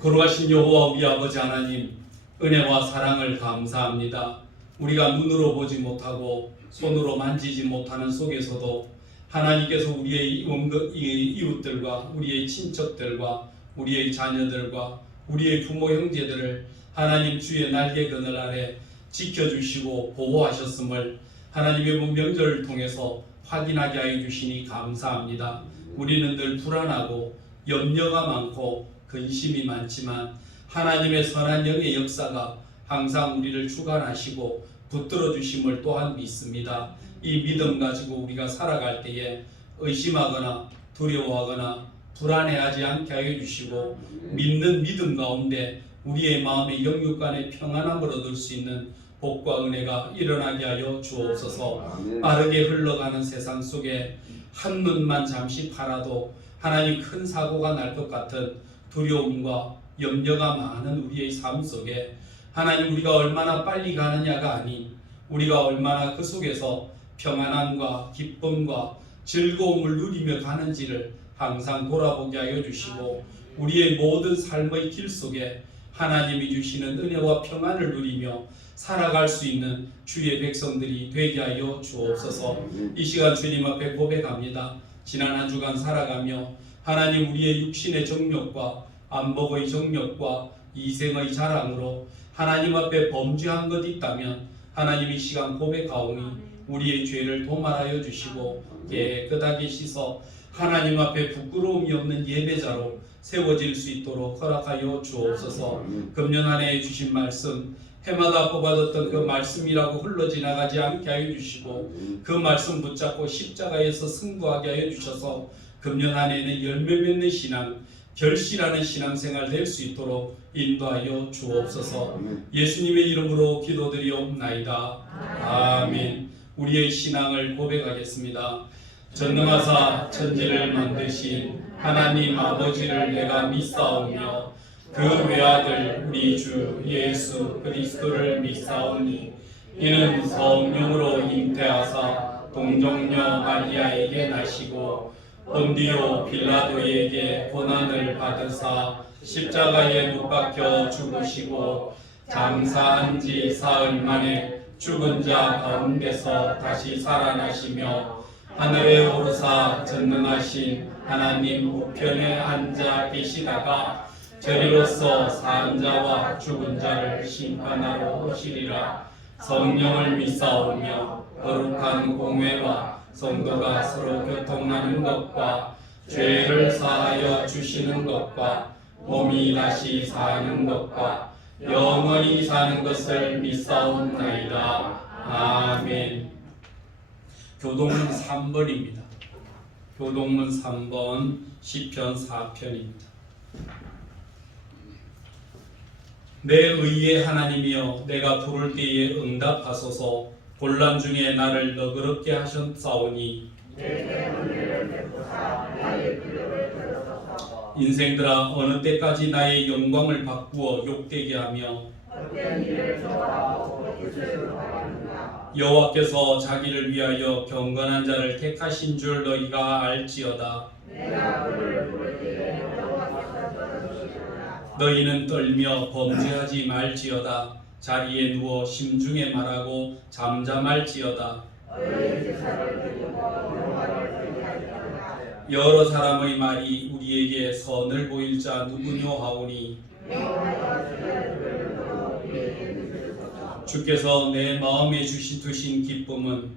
거룩하신 여호와 우리 아버지 하나님, 은혜와 사랑을 감사합니다. 우리가 눈으로 보지 못하고 손으로 만지지 못하는 속에서도 하나님께서 우리의 이웃들과 우리의 친척들과 우리의 자녀들과 우리의 부모 형제들을 하나님 주의 날개 그늘 아래 지켜주시고 보호하셨음을 하나님의 명절을 통해서 확인하게 하여 주시니 감사합니다. 우리는 늘 불안하고 염려가 많고 근심이 많지만 하나님의 선한 영의 역사가 항상 우리를 주관하시고 붙들어 주심을 또한 믿습니다. 이 믿음 가지고 우리가 살아갈 때에 의심하거나 두려워하거나 불안해하지 않게 하여 주시고 믿는 믿음 가운데 우리의 마음의 영육간의 평안함을 얻을 수 있는 복과 은혜가 일어나게 하여 주옵소서. 빠르게 흘러가는 세상 속에 한눈만 잠시 팔아도 하나님 큰 사고가 날 것 같은 두려움과 염려가 많은 우리의 삶 속에 하나님 우리가 얼마나 빨리 가느냐가 아닌 우리가 얼마나 그 속에서 평안함과 기쁨과 즐거움을 누리며 가는지를 항상 돌아보게 하여 주시고 우리의 모든 삶의 길 속에 하나님이 주시는 은혜와 평안을 누리며 살아갈 수 있는 주의 백성들이 되게 하여 주옵소서. 이 시간 주님 앞에 고백합니다. 지난 한 주간 살아가며 하나님 우리의 육신의 정욕과 안목의 정욕과 이생의 자랑으로 하나님 앞에 범죄한 것 있다면 하나님 이 시간 고백하오니 우리의 죄를 도말하여 주시고 깨끗하게 씻어 하나님 앞에 부끄러움이 없는 예배자로 세워질 수 있도록 허락하여 주옵소서. 금년 한 해 주신 말씀 해마다 뽑아뒀던 그 말씀이라고 흘러 지나가지 않게 하여 주시고 그 말씀 붙잡고 십자가에서 승부하게 하여 주셔서 금년 한 해는 열매 맺는 신앙 결실하는 신앙생활 될 수 있도록 인도하여 주옵소서. 예수님의 이름으로 기도드리옵나이다. 아멘. 우리의 신앙을 고백하겠습니다. 전능하사 천지를 만드신 하나님 아버지를 내가 믿사오며 그 외아들 우리 주 예수 그리스도를 믿사오니 이는 성령으로 잉태하사 동정녀 마리아에게 나시고 본디오 빌라도에게 고난을 받으사 십자가에 못 박혀 죽으시고 장사한 지 사흘 만에 죽은 자 가운데서 다시 살아나시며 하늘에 오르사 전능하신 하나님 우편에 앉아 계시다가 저리로서 산 자와 죽은 자를 심판하러 오시리라. 성령을 믿사오며 거룩한 공회와 성도가 서로 교통하는 것과 죄를 사하여 주시는 것과 몸이 다시 사는 것과 영원히 사는 것을 믿사옵나이다. 아멘. 교동문 3번입니다. 교동문 3번 시편 4편입니다. 내 의의 하나님이여 내가 부를 때에 응답하소서. 곤란 중에 나를 너그럽게 하셨사오니 인생들아 어느 때까지 나의 영광을 바꾸어 욕되게 하며 여호와께서 자기를 위하여 경건한 자를 택하신 줄 너희가 알지어다. 너희는 떨며 범죄하지 말지어다. 자리에 누워 심중에 말하고 잠잠할지어다. 여러 사람의 말이 우리에게 선을 보일 자 누구뇨 하오니 주께서 내 마음에 두신 기쁨은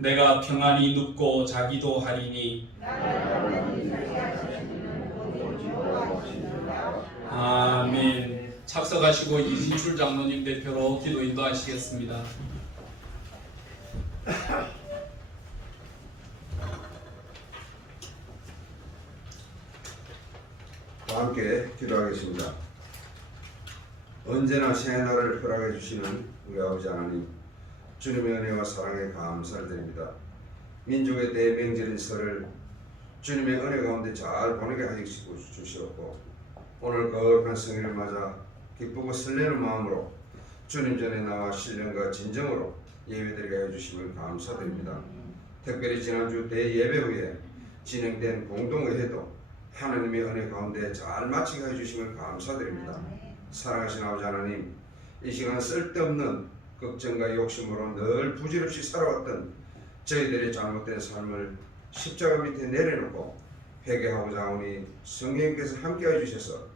내가 평안히 눕고 자기도 하리니 아멘. 착석하시고 이진출 장로님 대표로 기도 인도하시겠습니다. 함께 기도하겠습니다. 언제나 새해 날을 허락해 주시는 우리 아버지 하나님, 주님의 은혜와 사랑에 감사를 드립니다. 민족의 대명절인 설을 주님의 은혜 가운데 잘 보내게 하여 주시옵고 오늘 거룩한 성일을 맞아 기쁘고 설레는 마음으로 주님 전에 나와 신령과 진정으로 예배드리게 하여 주심을 감사드립니다. 특별히 지난주 대예배 후에 진행된 공동의회도 하나님의 은혜 가운데 잘 마치게 해주심을 감사드립니다. 사랑하신 아버지 하나님, 이 시간 쓸데없는 걱정과 욕심으로 늘 부질없이 살아왔던 저희들의 잘못된 삶을 십자가 밑에 내려놓고 회개하고자 하오니 성령께서 함께해 주셔서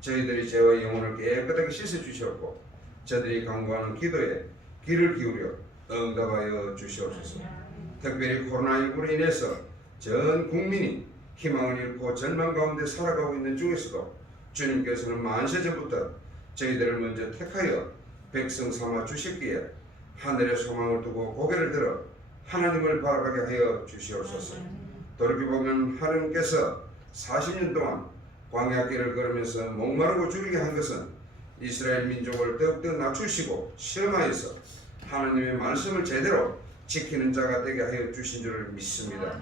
저희들의 죄와 영혼을 깨끗하게 씻어주셨고 저들이 간구하는 기도에 귀를 기울여 응답하여 주시옵소서. 특별히 코로나19로 인해서 전 국민이 희망을 잃고 절망 가운데 살아가고 있는 중에서도 주님께서는 만세 전부터 저희들을 먼저 택하여 백성 삼아 주셨기에 하늘의 소망을 두고 고개를 들어 하나님을 바라보게 하여 주시옵소서. 돌이켜보면 하나님께서 40년 동안 광야길을 걸으면서 목마르고 죽이게 한 것은 이스라엘 민족을 더욱더 낮추시고 시험하여서 하나님의 말씀을 제대로 지키는 자가 되게 하여 주신 줄을 믿습니다.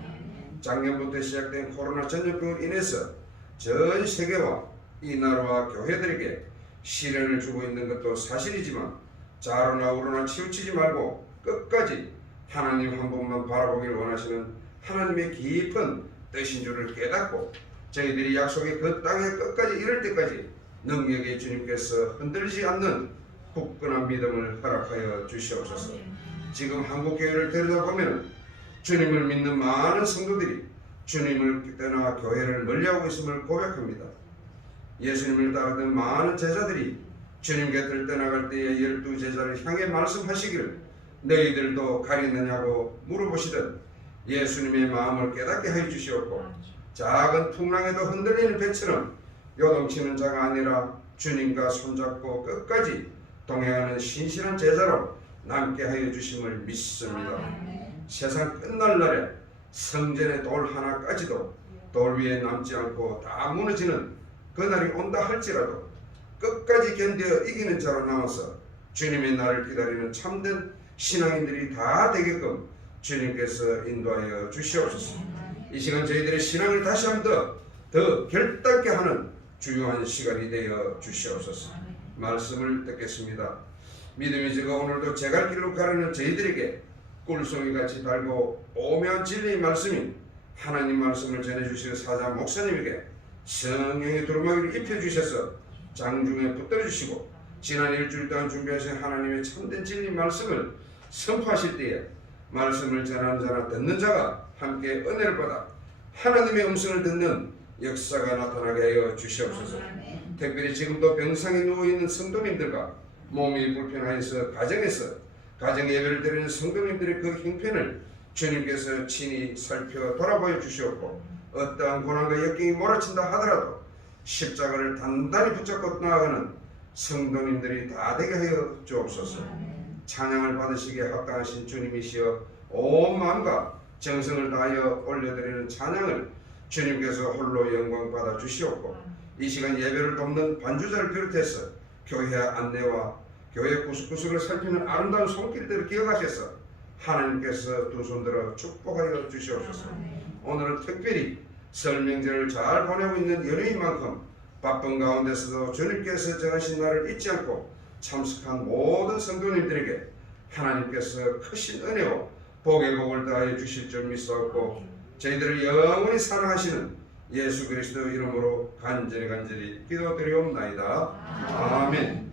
작년부터 시작된 코로나 전염병으로 인해서 전 세계와 이 나라와 교회들에게 시련을 주고 있는 것도 사실이지만 좌로나 우로나 치우치지 말고 끝까지 하나님 한 분만 바라보기를 원하시는 하나님의 깊은 뜻인 줄을 깨닫고 저희들이 약속의 그 땅에 끝까지 이를 때까지 능력의 주님께서 흔들리지 않는 굳건한 믿음을 허락하여 주시옵소서. 지금 한국교회를 들여다보면 주님을 믿는 많은 성도들이 주님을 떠나 교회를 멀리하고 있음을 고백합니다. 예수님을 따르던 많은 제자들이 주님 곁을 떠나갈 때에 12 제자를 향해 말씀하시기를 너희들도 가리느냐고 물어보시던 예수님의 마음을 깨닫게 하여 주시옵고 작은 풍랑에도 흔들리는 배처럼 요동치는 자가 아니라 주님과 손잡고 끝까지 동행하는 신실한 제자로 남게 하여 주심을 믿습니다. 세상 끝날 날에 성전의 돌 하나까지도 돌 위에 남지 않고 다 무너지는 그날이 온다 할지라도 끝까지 견뎌 이기는 자로 남아서 주님의 날을 기다리는 참된 신앙인들이 다 되게끔 주님께서 인도하여 주시옵소서. 이 시간 저희들의 신앙을 다시 한번 더 결단케 하는 중요한 시간이 되어 주시옵소서. 말씀을 듣겠습니다. 믿음이 제가 오늘도 제갈 길로 가르는 저희들에게 꿀송이같이 달고 오묘한 진리의 말씀인 하나님 말씀을 전해주시는 사자 목사님에게 성령의 두루마기를 입혀주셔서 장중에 붙들어주시고 지난 일주일 동안 준비하신 하나님의 참된 진리 말씀을 선포하실 때에 말씀을 전하는 자나 듣는 자가 함께 은혜를 받아 하나님의 음성을 듣는 역사가 나타나게 하여 주시옵소서. 특별히 지금도 병상에 누워있는 성도님들과 몸이 불편하여서 가정 예배를 드리는 성도님들의 그 형편을 주님께서 친히 살펴 돌아보여 주시옵고 어떠한 고난과 역경이 몰아친다 하더라도 십자가를 단단히 붙잡고 나아가는 성도님들이 다 되게 하여 주옵소서. 찬양을 받으시기에 합당하신 주님이시여 온 마음과 정성을 다하여 올려드리는 찬양을 주님께서 홀로 영광 받아 주시옵고 이 시간 예배를 돕는 반주자를 비롯해서 교회 안내와 교회 구석구석을 살피는 아름다운 손길들을 기억하셔서 하나님께서 두 손들어 축복하여 주시옵소서. 오늘은 특별히 설 명절을 잘 보내고 있는 연휴인 만큼 바쁜 가운데서도 주님께서 정하신 날을 잊지 않고 참석한 모든 성도님들에게 하나님께서 크신 은혜와 복의 복을 더하여 주실 줄 믿사옵고 저희들을 영원히 사랑하시는 예수 그리스도 이름으로 간절히 기도드리옵나이다. 아멘.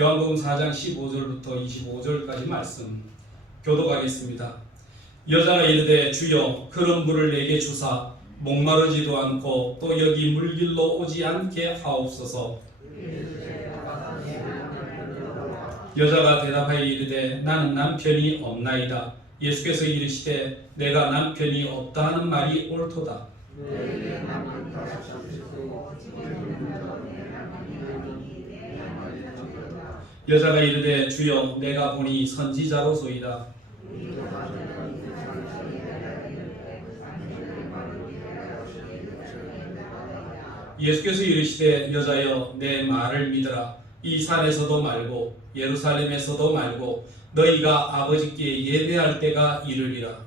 요한복음 4장 15절부터 25절까지 말씀 교독하겠습니다. 여자가 이르되 주여 그런 물을 내게 주사 목마르지도 않고 또 여기 물길로 오지 않게 하옵소서. 여자가 대답하여 이르되 나는 남편이 없나이다. 예수께서 이르시되 내가 남편이 없다 하는 말이 옳도다. 여자가 이르되 주여 내가 보니 선지자로소이다. 예수께서 이르시되 여자여 내 말을 믿으라. 이 산에서도 말고 예루살렘에서도 말고 너희가 아버지께 예배할 때가 이르리라.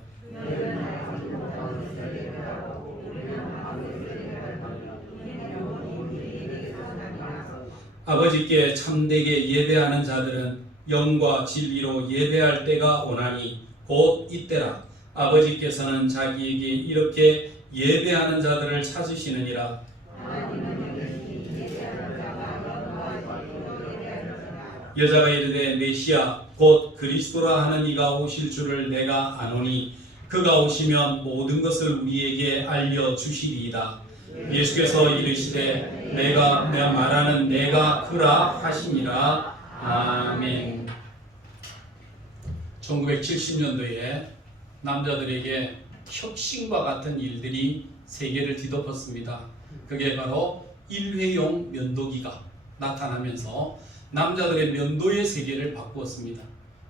아버지께 참되게 예배하는 자들은 영과 진리로 예배할 때가 오나니 곧 이때라. 아버지께서는 자기에게 이렇게 예배하는 자들을 찾으시느니라. 여자가 이르되 메시아 곧 그리스도라 하는 이가 오실 줄을 내가 아노니 그가 오시면 모든 것을 우리에게 알려주시리이다. 예수께서 이르시되 내가 말하는 내가 그라 하시니라. 아멘. 1970년도에 남자들에게 혁신과 같은 일들이 세계를 뒤덮었습니다. 그게 바로 일회용 면도기가 나타나면서 남자들의 면도의 세계를 바꾸었습니다.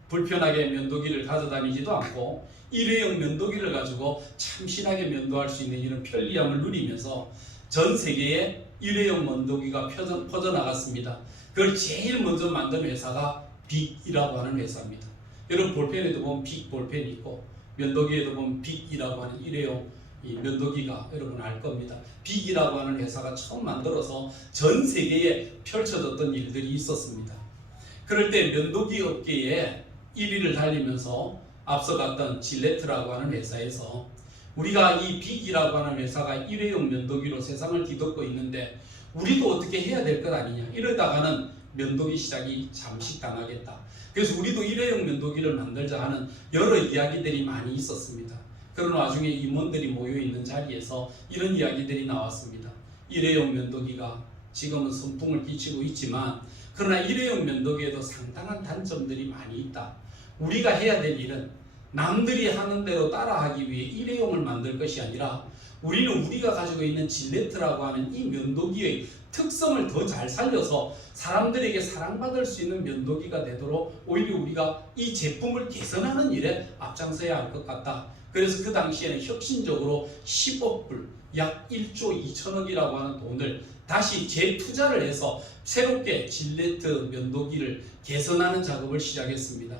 불편하게 면도기를 가져다니지도 않고 일회용 면도기를 가지고 참신하게 면도할 수 있는 이런 편리함을 누리면서 전 세계에 일회용 면도기가 퍼져나갔습니다. 그걸 제일 먼저 만든 회사가 빅이라고 하는 회사입니다. 여러분 볼펜에도 보면 빅 볼펜이 있고 면도기에도 보면 빅이라고 하는 일회용 이 면도기가 여러분 알 겁니다. 빅이라고 하는 회사가 처음 만들어서 전 세계에 펼쳐졌던 일들이 있었습니다. 그럴 때 면도기 업계에 1위를 달리면서 앞서갔던 질레트라고 하는 회사에서 우리가 이 빅이라고 하는 회사가 일회용 면도기로 세상을 뒤덮고 있는데 우리도 어떻게 해야 될 것 아니냐, 이러다가는 면도기 시장이 잠식당하겠다. 그래서 우리도 일회용 면도기를 만들자 하는 여러 이야기들이 많이 있었습니다. 그런 와중에 임원들이 모여있는 자리에서 이런 이야기들이 나왔습니다. 일회용 면도기가 지금은 선풍을 끼치고 있지만 그러나 일회용 면도기에도 상당한 단점들이 많이 있다. 우리가 해야 될 일은 남들이 하는 대로 따라하기 위해 일회용을 만들 것이 아니라 우리는 우리가 가지고 있는 질레트라고 하는 이 면도기의 특성을 더 잘 살려서 사람들에게 사랑받을 수 있는 면도기가 되도록 오히려 우리가 이 제품을 개선하는 일에 앞장서야 할 것 같다. 그래서 그 당시에는 혁신적으로 10억 불, 약 1조 2천억이라고 하는 돈을 다시 재투자를 해서 새롭게 질레트 면도기를 개선하는 작업을 시작했습니다.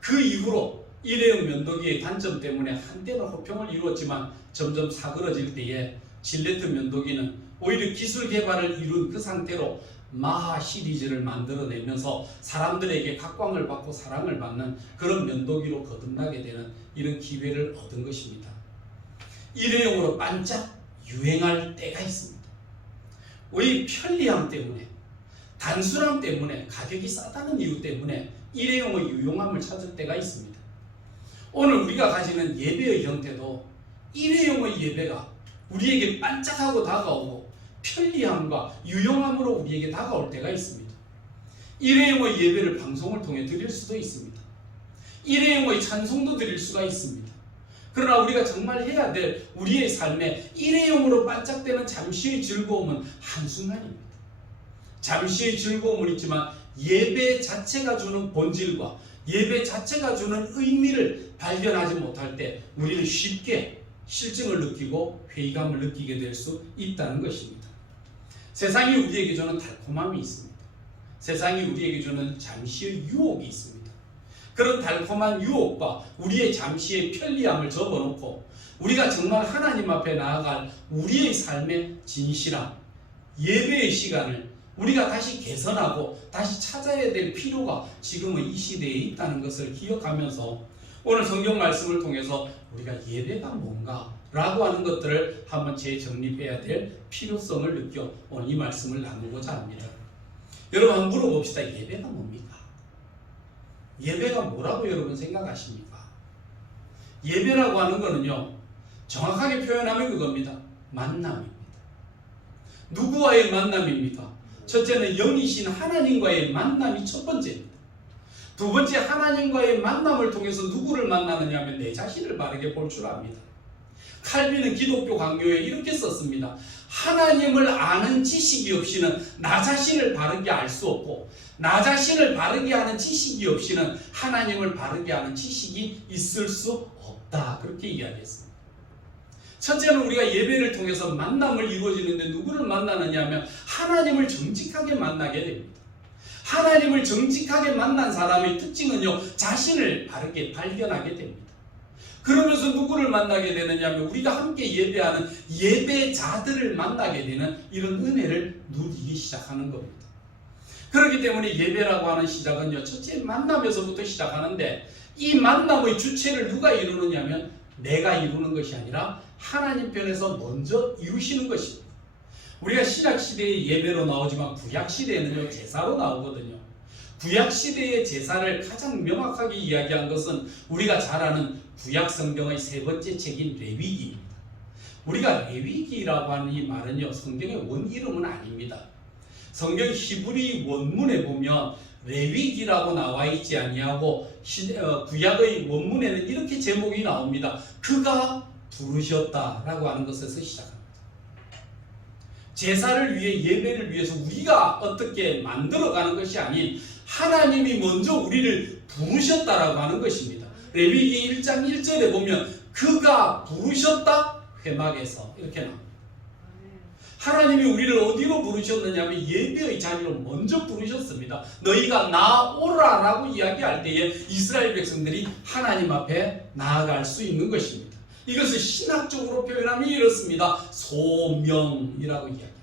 그 이후로 일회용 면도기의 단점 때문에 한때는 호평을 이루었지만 점점 사그러질 때에 질레트 면도기는 오히려 기술 개발을 이룬 그 상태로 마하 시리즈를 만들어내면서 사람들에게 각광을 받고 사랑을 받는 그런 면도기로 거듭나게 되는 이런 기회를 얻은 것입니다. 일회용으로 반짝 유행할 때가 있습니다. 왜 편리함 때문에, 단순함 때문에, 가격이 싸다는 이유 때문에 일회용의 유용함을 찾을 때가 있습니다. 오늘 우리가 가지는 예배의 형태도 일회용의 예배가 우리에게 반짝하고 다가오고 편리함과 유용함으로 우리에게 다가올 때가 있습니다. 일회용의 예배를 방송을 통해 드릴 수도 있습니다. 일회용의 찬송도 드릴 수가 있습니다. 그러나 우리가 정말 해야 될 우리의 삶에 일회용으로 반짝되는 잠시의 즐거움은 한순간입니다. 잠시의 즐거움은 있지만 예배 자체가 주는 본질과 예배 자체가 주는 의미를 발견하지 못할 때 우리는 쉽게 실증을 느끼고 회의감을 느끼게 될 수 있다는 것입니다. 세상이 우리에게 주는 달콤함이 있습니다. 세상이 우리에게 주는 잠시의 유혹이 있습니다. 그런 달콤한 유혹과 우리의 잠시의 편리함을 접어놓고 우리가 정말 하나님 앞에 나아갈 우리의 삶의 진실함, 예배의 시간을 우리가 다시 개선하고 다시 찾아야 될 필요가 지금의 이 시대에 있다는 것을 기억하면서 오늘 성경 말씀을 통해서 우리가 예배가 뭔가 라고 하는 것들을 한번 재정립해야 될 필요성을 느껴 오늘 이 말씀을 나누고자 합니다. 여러분 한번 물어봅시다. 예배가 뭡니까? 예배가 뭐라고 여러분 생각하십니까? 예배라고 하는 거는요, 정확하게 표현하면 그겁니다. 만남입니다. 누구와의 만남입니까? 첫째는 영이신 하나님과의 만남이 첫 번째입니다. 두 번째, 하나님과의 만남을 통해서 누구를 만나느냐 하면 내 자신을 바르게 볼 줄 압니다. 칼빈은 기독교 강요에 이렇게 썼습니다. 하나님을 아는 지식이 없이는 나 자신을 바르게 알 수 없고 나 자신을 바르게 하는 지식이 없이는 하나님을 바르게 하는 지식이 있을 수 없다. 그렇게 이야기했습니다. 첫째는 우리가 예배를 통해서 만남을 이루어지는데 누구를 만나느냐 하면 하나님을 정직하게 만나게 됩니다. 하나님을 정직하게 만난 사람의 특징은요, 자신을 바르게 발견하게 됩니다. 그러면서 누구를 만나게 되느냐 하면 우리가 함께 예배하는 예배자들을 만나게 되는 이런 은혜를 누리기 시작하는 겁니다. 그렇기 때문에 예배라고 하는 시작은요, 첫째 만남에서부터 시작하는데, 이 만남의 주체를 누가 이루느냐 하면 내가 이루는 것이 아니라 하나님 편에서 먼저 이루시는 것입니다. 우리가 신약시대의 예배로 나오지만 구약시대에는요, 제사로 나오거든요. 구약시대의 제사를 가장 명확하게 이야기한 것은 우리가 잘 아는 구약성경의 세 번째 책인 레위기입니다. 우리가 레위기라고 하는 이 말은요, 성경의 원 이름은 아닙니다. 성경 히브리 원문에 보면 레위기라고 나와 있지 아니하고 구약의 원문에는 이렇게 제목이 나옵니다. 그가 부르셨다라고 하는 것에서 시작합니다. 제사를 위해, 예배를 위해서 우리가 어떻게 만들어가는 것이 아닌 하나님이 먼저 우리를 부르셨다라고 하는 것입니다. 레위기 1장 1절에 보면 그가 부르셨다 회막에서 이렇게 나옵니다. 하나님이 우리를 어디로 부르셨느냐 하면 예배의 자리로 먼저 부르셨습니다. 너희가 나오라라고 이야기할 때에 이스라엘 백성들이 하나님 앞에 나아갈 수 있는 것입니다. 이것을 신학적으로 표현하면 이렇습니다. 소명이라고 이야기합니다.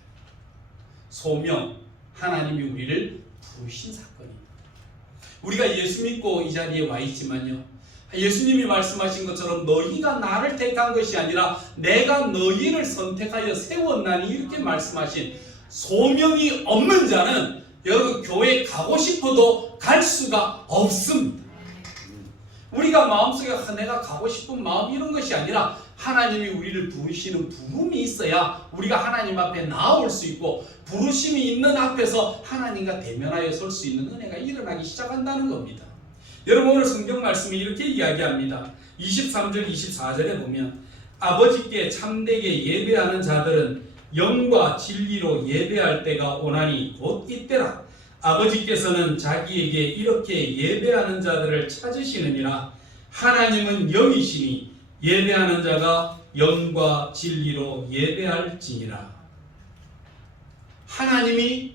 소명, 하나님이 우리를 부르신 사건입니다. 우리가 예수 믿고 이 자리에 와 있지만요, 예수님이 말씀하신 것처럼 너희가 나를 택한 것이 아니라 내가 너희를 선택하여 세웠나니 이렇게 말씀하신 소명이 없는 자는 여러분 교회 가고 싶어도 갈 수가 없습니다. 우리가 마음속에 내가 가고 싶은 마음 이런 것이 아니라 하나님이 우리를 부르시는 부름이 있어야 우리가 하나님 앞에 나아올 수 있고, 부르심이 있는 앞에서 하나님과 대면하여 설 수 있는 은혜가 일어나기 시작한다는 겁니다. 여러분, 오늘 성경 말씀이 이렇게 이야기합니다. 23절 24절에 보면 아버지께 참되게 예배하는 자들은 영과 진리로 예배할 때가 오나니 곧 이때라. 아버지께서는 자기에게 이렇게 예배하는 자들을 찾으시느니라. 하나님은 영이시니 예배하는 자가 영과 진리로 예배할지니라. 하나님이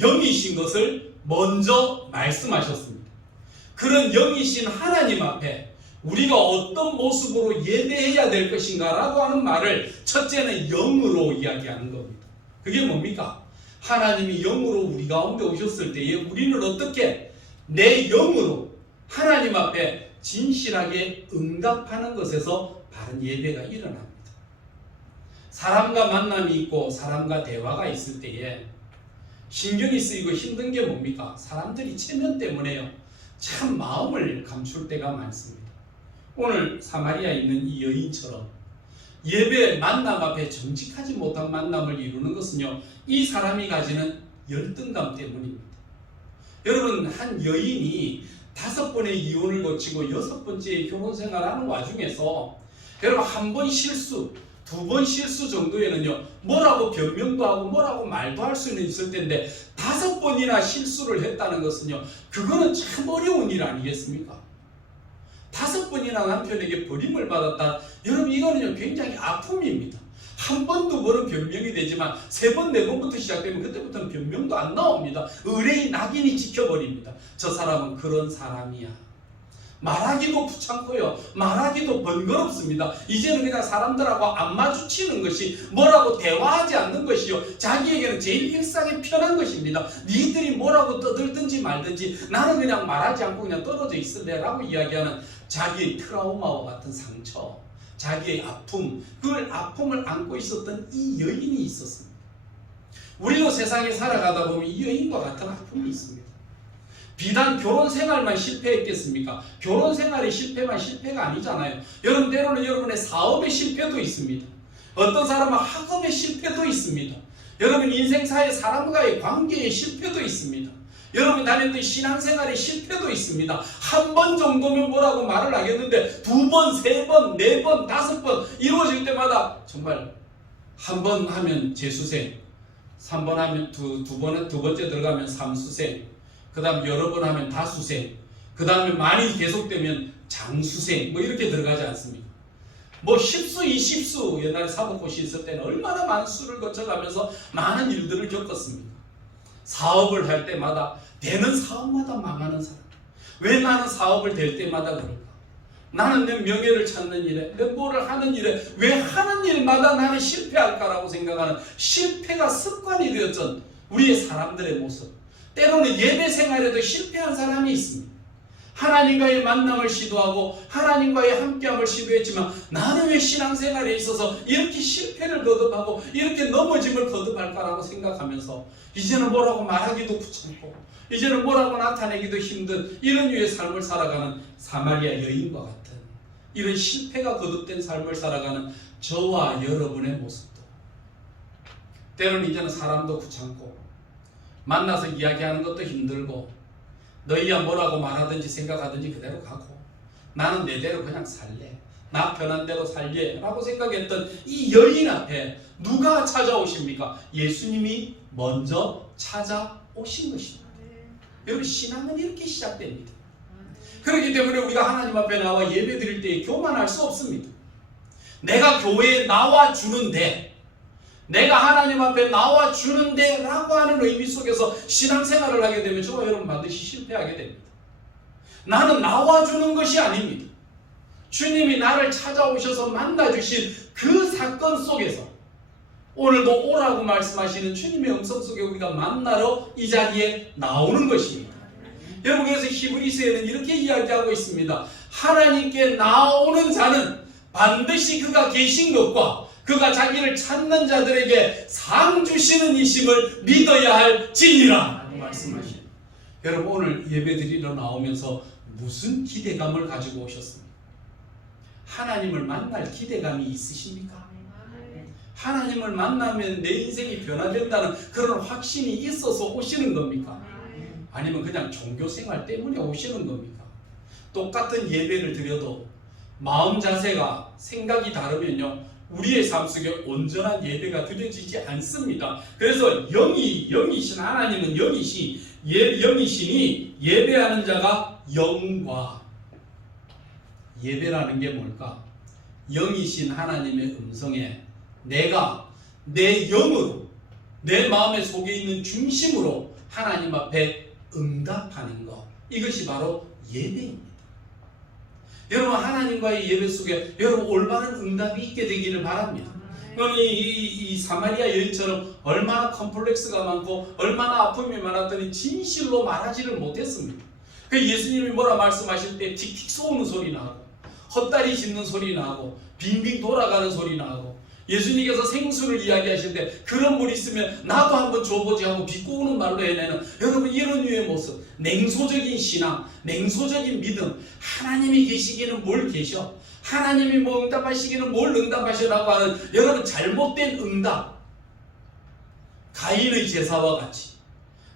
영이신 것을 먼저 말씀하셨습니다. 그런 영이신 하나님 앞에 우리가 어떤 모습으로 예배해야 될 것인가 라고 하는 말을 첫째는 영으로 이야기하는 겁니다. 그게 뭡니까? 하나님이 영으로 우리 가운데 오셨을 때에 우리는 어떻게 내 영으로 하나님 앞에 진실하게 응답하는 것에서 바른 예배가 일어납니다. 사람과 만남이 있고 사람과 대화가 있을 때에 신경이 쓰이고 힘든 게 뭡니까? 사람들이 체면 때문에요, 참 마음을 감출 때가 많습니다. 오늘 사마리아에 있는 이 여인처럼 예배 만남 앞에 정직하지 못한 만남을 이루는 것은요, 이 사람이 가지는 열등감 때문입니다. 여러분, 한 여인이 5번의 이혼을 거치고 6번째 결혼생활하는 와중에서 여러분 한 번 실수, 2번 실수 정도에는요, 뭐라고 변명도 하고 뭐라고 말도 할 수는 있을 텐데 5번이나 실수를 했다는 것은요, 그거는 참 어려운 일 아니겠습니까? 5번이나 남편에게 버림을 받았다. 여러분, 이거는요 굉장히 아픔입니다. 한 번, 2번은 변명이 되지만 3번, 4번부터 시작되면 그때부터는 변명도 안 나옵니다. 의뢰인 낙인이 찍혀버립니다. 저 사람은 그런 사람이야. 말하기도 귀찮고요, 말하기도 번거롭습니다. 이제는 그냥 사람들하고 안 마주치는 것이, 뭐라고 대화하지 않는 것이요, 자기에게는 제일 일상이 편한 것입니다. 니들이 뭐라고 떠들든지 말든지 나는 그냥 말하지 않고 그냥 떨어져 있을래 라고 이야기하는 자기의 트라우마와 같은 상처, 자기의 아픔, 그걸 아픔을 안고 있었던 이 여인이 있었습니다. 우리도 세상에 살아가다 보면 이 여인과 같은 아픔이 있습니다. 비단 결혼 생활만 실패했겠습니까? 결혼 생활의 실패만 실패가 아니잖아요. 여러분, 때로는 여러분의 사업의 실패도 있습니다. 어떤 사람은 학업의 실패도 있습니다. 여러분, 인생사의 사람과의 관계의 실패도 있습니다. 여러분 다녔던 신앙생활의 실패도 있습니다. 한 번 정도면 뭐라고 말을 하겠는데 2번, 3번, 4번, 5번 이루어질 때마다 정말 한 번 하면 재수생, 3번 하면 두 번째 들어가면 삼수생, 그 다음 여러 번 하면 다수생, 그 다음에 많이 계속되면 장수생, 뭐 이렇게 들어가지 않습니까? 뭐 10수, 20수, 옛날에 사법고시 있을 때는 얼마나 많은 수를 거쳐가면서 많은 일들을 겪었습니까? 사업을 할 때마다 되는 사업마다 망하는 사람. 왜 나는 사업을 될 때마다 그럴까? 나는 내 명예를 찾는 일에, 내 뭐를 하는 일에 왜 하는 일마다 나는 실패할까라고 생각하는 실패가 습관이 되었던 우리의 사람들의 모습. 때로는 예배 생활에도 실패한 사람이 있습니다. 하나님과의 만남을 시도하고 하나님과의 함께함을 시도했지만 나는 왜 신앙생활에 있어서 이렇게 실패를 거듭하고 이렇게 넘어짐을 거듭할까라고 생각하면서 이제는 뭐라고 말하기도 귀찮고 이제는 뭐라고 나타내기도 힘든 이런 류의 삶을 살아가는 사마리아 여인과 같은 이런 실패가 거듭된 삶을 살아가는 저와 여러분의 모습도 때로는 이제는 사람도 귀찮고 만나서 이야기하는 것도 힘들고 너희야 뭐라고 말하든지 생각하든지 그대로 가고 나는 내대로 그냥 살래. 나 편한 대로 살래 라고 생각했던 이 여인 앞에 누가 찾아오십니까? 예수님이 먼저 찾아오신 것입니다. 여러분 신앙은 이렇게 시작됩니다. 그렇기 때문에 우리가 하나님 앞에 나와 예배 드릴 때 교만할 수 없습니다. 내가 교회에 나와 주는데 내가 하나님 앞에 나와 주는데 라고 하는 의미 속에서 신앙생활을 하게 되면 저와 여러분 반드시 실패하게 됩니다. 나는 나와 주는 것이 아닙니다. 주님이 나를 찾아오셔서 만나주신 그 사건 속에서 오늘도 오라고 말씀하시는 주님의 음성 속에 우리가 만나러 이 자리에 나오는 것입니다. 여러분 그래서 히브리서에는 이렇게 이야기하고 있습니다. 하나님께 나오는 자는 반드시 그가 계신 것과 그가 자기를 찾는 자들에게 상 주시는 이심을 믿어야 할지니라 말씀하시죠. 여러분 오늘 예배드리러 나오면서 무슨 기대감을 가지고 오셨습니까? 하나님을 만날 기대감이 있으십니까? 하나님을 만나면 내 인생이 변화된다는 그런 확신이 있어서 오시는 겁니까? 아니면 그냥 종교생활 때문에 오시는 겁니까? 똑같은 예배를 드려도 마음 자세가 생각이 다르면요 우리의 삶 속에 온전한 예배가 드려지지 않습니다. 그래서 영이신 하나님은 영이시니 예배하는 자가 영과 예배라는 게 뭘까? 영이신 하나님의 음성에 내가 내 영으로 내 마음의 속에 있는 중심으로 하나님 앞에 응답하는 것 이것이 바로 예배입니다. 여러분 하나님과의 예배 속에 여러분 올바른 응답이 있게 되기를 바랍니다. 그럼 이 사마리아 여인처럼 얼마나 컴플렉스가 많고 얼마나 아픔이 많았더니 진실로 말하지를 못했습니다. 그 예수님이 뭐라 말씀하실 때 틱틱 쏘는 소리 나고 헛다리 짚는 소리 나고 빙빙 돌아가는 소리 나고 예수님께서 생수를 이야기하실 때 그런 물 있으면 나도 한번 줘보지 하고 비꼬는 말로 해내는 여러분 이런 류의 모습 냉소적인 신앙 냉소적인 믿음 하나님이 계시기는 뭘 계셔 하나님이 뭐 응답하시기는 뭘 응답하시라고 하는 여러분 잘못된 응답 가인의 제사와 같이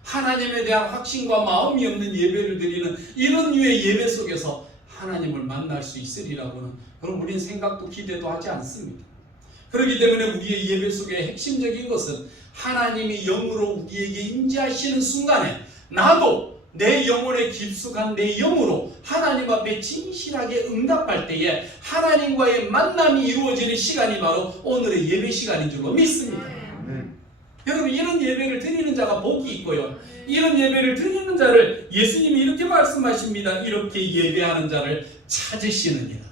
하나님에 대한 확신과 마음이 없는 예배를 드리는 이런 류의 예배 속에서 하나님을 만날 수 있으리라고는 그럼 우리는 생각도 기대도 하지 않습니다. 그렇기 때문에 우리의 예배 속의 핵심적인 것은 하나님이 영으로 우리에게 임재하시는 순간에 나도 내 영혼에 깊숙한 내 영으로 하나님 앞에 진실하게 응답할 때에 하나님과의 만남이 이루어지는 시간이 바로 오늘의 예배 시간인 줄로 믿습니다. 여러분 이런 예배를 드리는 자가 복이 있고요. 이런 예배를 드리는 자를 예수님이 이렇게 말씀하십니다. 이렇게 예배하는 자를 찾으시느니라.